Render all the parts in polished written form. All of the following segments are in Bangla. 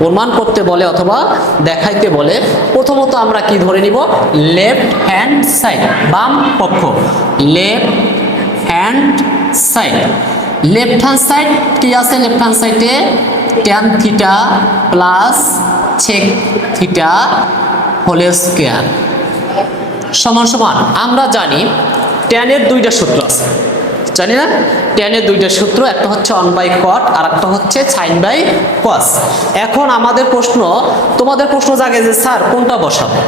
প্রমাণ করতে বলে অথবা দেখাইতে বলে প্রথমত আমরা কি ধরে নিব, লেফট হ্যান্ড সাইড, বাম পক্ষ, left hand side. Left hand side কি আছে, লেফট হ্যান্ড সাইডে tan theta plus sec theta whole square সমান সমান, আমরা জানি ট্যানের দুইটা সূত্র আছে, জানি না, ট্যানের দুইটা সূত্র, একটা হচ্ছে 1/cot আর একটা হচ্ছে sin/cos। এখন আমাদের প্রশ্ন, তোমাদের প্রশ্ন জাগে যে স্যার কোনটা বসাবো,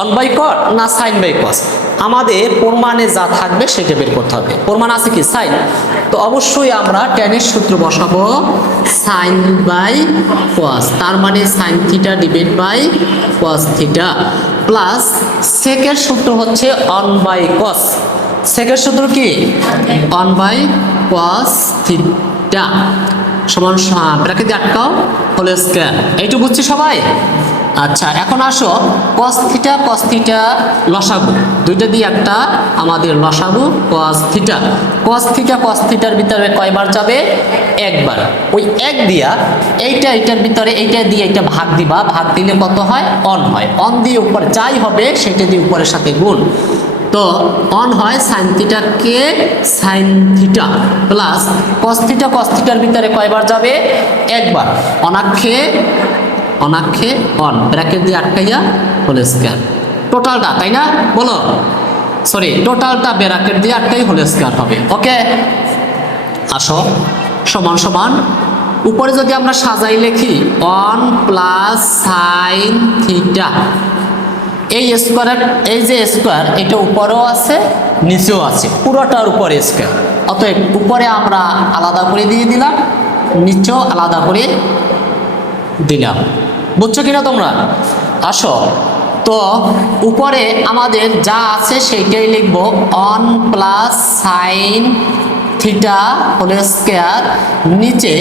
1/cot না sin/cos? আমাদের প্রমাণে যা থাকবে সেটা বের করতে হবে। প্রমাণ আছে কি সাইন, তো অবশ্যই আমরা ট্যানের সূত্র বসাবো sin/cos, তার মানে sin theta divide by cos theta, plus সেকের সূত্র হচ্ছে 1/cos, সেকের সূত্র কি 1/cos থিটা সমান ব্র্যাকেট দিয়ে আটকাও হোল স্কয়ার। এইটুকু বুঝছি সবাই? আচ্ছা, এখন আসো cos থিটা লসাগু, দুইটা দিয়ে একটা আমাদের লসাগু cos থিটার ভিতরে কয়বার যাবে, একবার। ওই এক দিয়া এইটার ভিতরে এইটা দিয়ে এইটা ভাগ দিবা, ভাগ দিলে কত হয়, অন হয়, অন দিয়ে উপরে যাই হবে সেটা দিয়ে উপরের সাথে গুণ, তো অন হয় সাইন থিটাকে সাইন থিটা প্লাস cos থিটার ভিতরে কয়বার যাবে, একবার, অনাক্ষে অন, ব্র্যাকেট দিয়ে আটকাইয়া হোল স্কয়ার, টোটালটা, তাই না, বলো, সরি টোটালটা ব্র্যাকেট দিয়ে আটকাই হোল স্কয়ার হবে। ওকে, আসো সমান সমান, উপরে যদি আমরা সাজাই লিখি 1 প্লাস সাইন থিটা, এই স্কয়ার, এই যে স্কয়ার এটা উপরেও আছে নিচেও আছে, পুরোটার উপরে স্কয়ার, অতএব উপরে আমরা আলাদা করে দিয়ে দিলাম, নিচেও আলাদা করে দিলাম, বুঝছো কিনা তোমরা? আসো, তো উপরে আমাদের যা আছে সেইটাই লিখবো 1 plus sine theta whole square, নিচে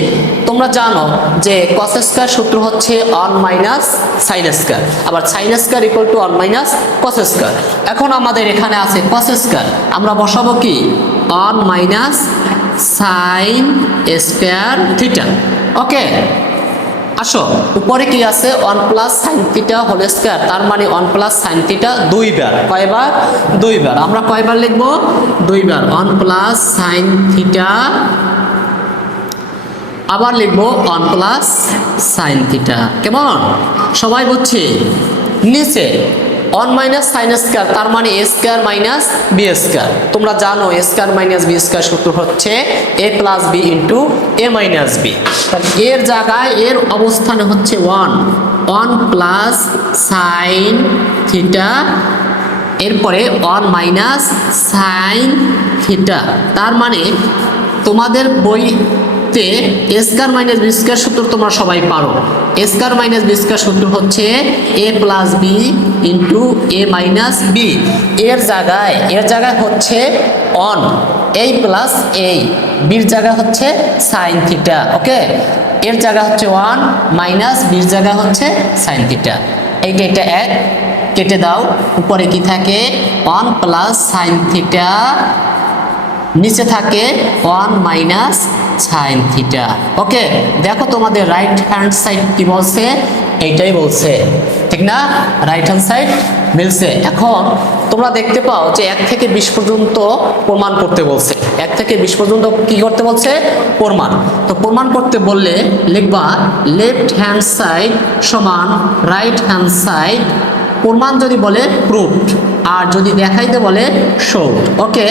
তোমরা জানো যে cos স্কয়ার সূত্র হচ্ছে 1 মাইনাস সাইন স্কয়ার, আবার sine square equal to 1 minus cos square. এখন আমাদের এখানে আছে cos স্কয়ার, আমরা বসাবো কি 1 minus sine square theta. Okay, আসো উপরে কি আছে 1 plus sine theta whole square, তার মানে 1 প্লাস সাইন থিটা দুইবার, কয়বার, দুইবার, আমরা কয়বার লিখবো, দুইবার, 1 প্লাস সাইন থিটা, আবার লিখবো 1 প্লাস সাইন থিটা। কেমন, সবাই বুঝছি? নিচে 1 মাইনাস সাইন স্কয়ার, তার মানে a square minus b square, তোমরা জানো a square minus b square সূত্র হচ্ছে a plus b into a minus b, তাহলে এর জায়গায় এর অবস্থানে হচ্ছে 1 প্লাস সাইন থিটা, এরপরে 1 মাইনাস সাইন থিটা, তার মানে তোমাদের বইতে a square minus b square সূত্র তোমরা সবাই পারো, a square minus b square সূত্র হচ্ছে a plus b into a minus b, এর জায়গায় হচ্ছে অন, a প্লাস a, বির জায়গা হচ্ছে সাইন থিটা। ওকে, এর জায়গা হচ্ছে 1 মাইনাস বির জায়গা হচ্ছে সাইন থিটা, এইটা এক কেটে দাও, উপরে কি থাকে 1 প্লাস সাইন থিটা, নিচে থাকে 1 মাইনাস সাইন থিটা। ওকে, দেখো তোমাদের রাইট হ্যান্ড সাইড কি বলছে, এইটাই বলছে, ঠিক না, রাইট হ্যান্ড সাইড মিলছে। এখন তোমরা দেখতে পাও যে 1 থেকে 20 পর্যন্ত প্রমাণ করতে বলছে, 1 থেকে 20 পর্যন্ত কি করতে বলছে, প্রমাণ। তো প্রমাণ করতে বললে লিখবা লেফট হ্যান্ড সাইড সমান রাইট হ্যান্ড সাইড, প্রমাণ যদি বলে প্রুভড, আর যদি দেখাইতে বলে শোড। ওকে,